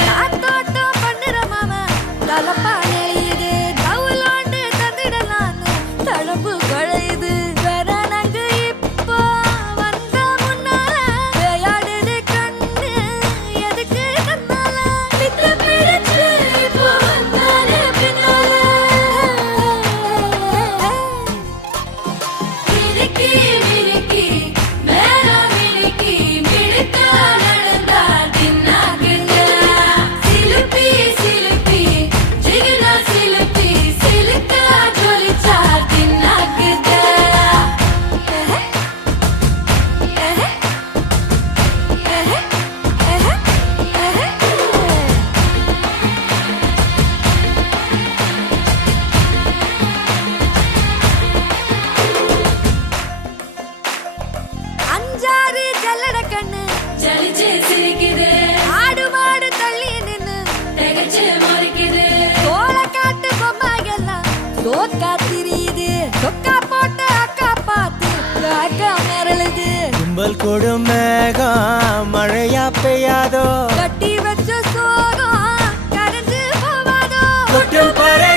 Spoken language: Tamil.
காத்தோட்டம் பண்ணுற மாமா தலப்பா நெளியுது தவுலாண்டு தந்திடலான்னு தழம்பு குழையுது வரணங்கு இப்போ வந்த முன்னால விளையாடுது கண்ணு எதுக்கு தன்னால பித்து பிடிச்சு இப்போ வந்தாலே பின்னால மினுக்கி மினுக்கி மேல மினுக்கி மினுக்கா நடந்தா தின்னாக்குங்க சிலுப்பி சிலுப்பி ஜிகினா சிலுப்பி சிலுக்கா ஜொலிச்சா தின்னாக்குங்க அஞ்சாறு ஜல்லட கண்ணு ஜலிச்சு சிரிக்குது ஆடு மாடு தள்ளி நின்னு திகச்சு முறைக்குது தோள காட்டு பொம்மைகள்லாம் சோக்கா திரியுது சொக்கா போட்ட அக்கா பார்த்து காக்கா மிரளுது கும்பல் கொடும் மேகம் மழையா பெய்யாதோ கட்டி வச்ச சோகம் கரைஞ்சு போவாதோ கொட்டும் பறை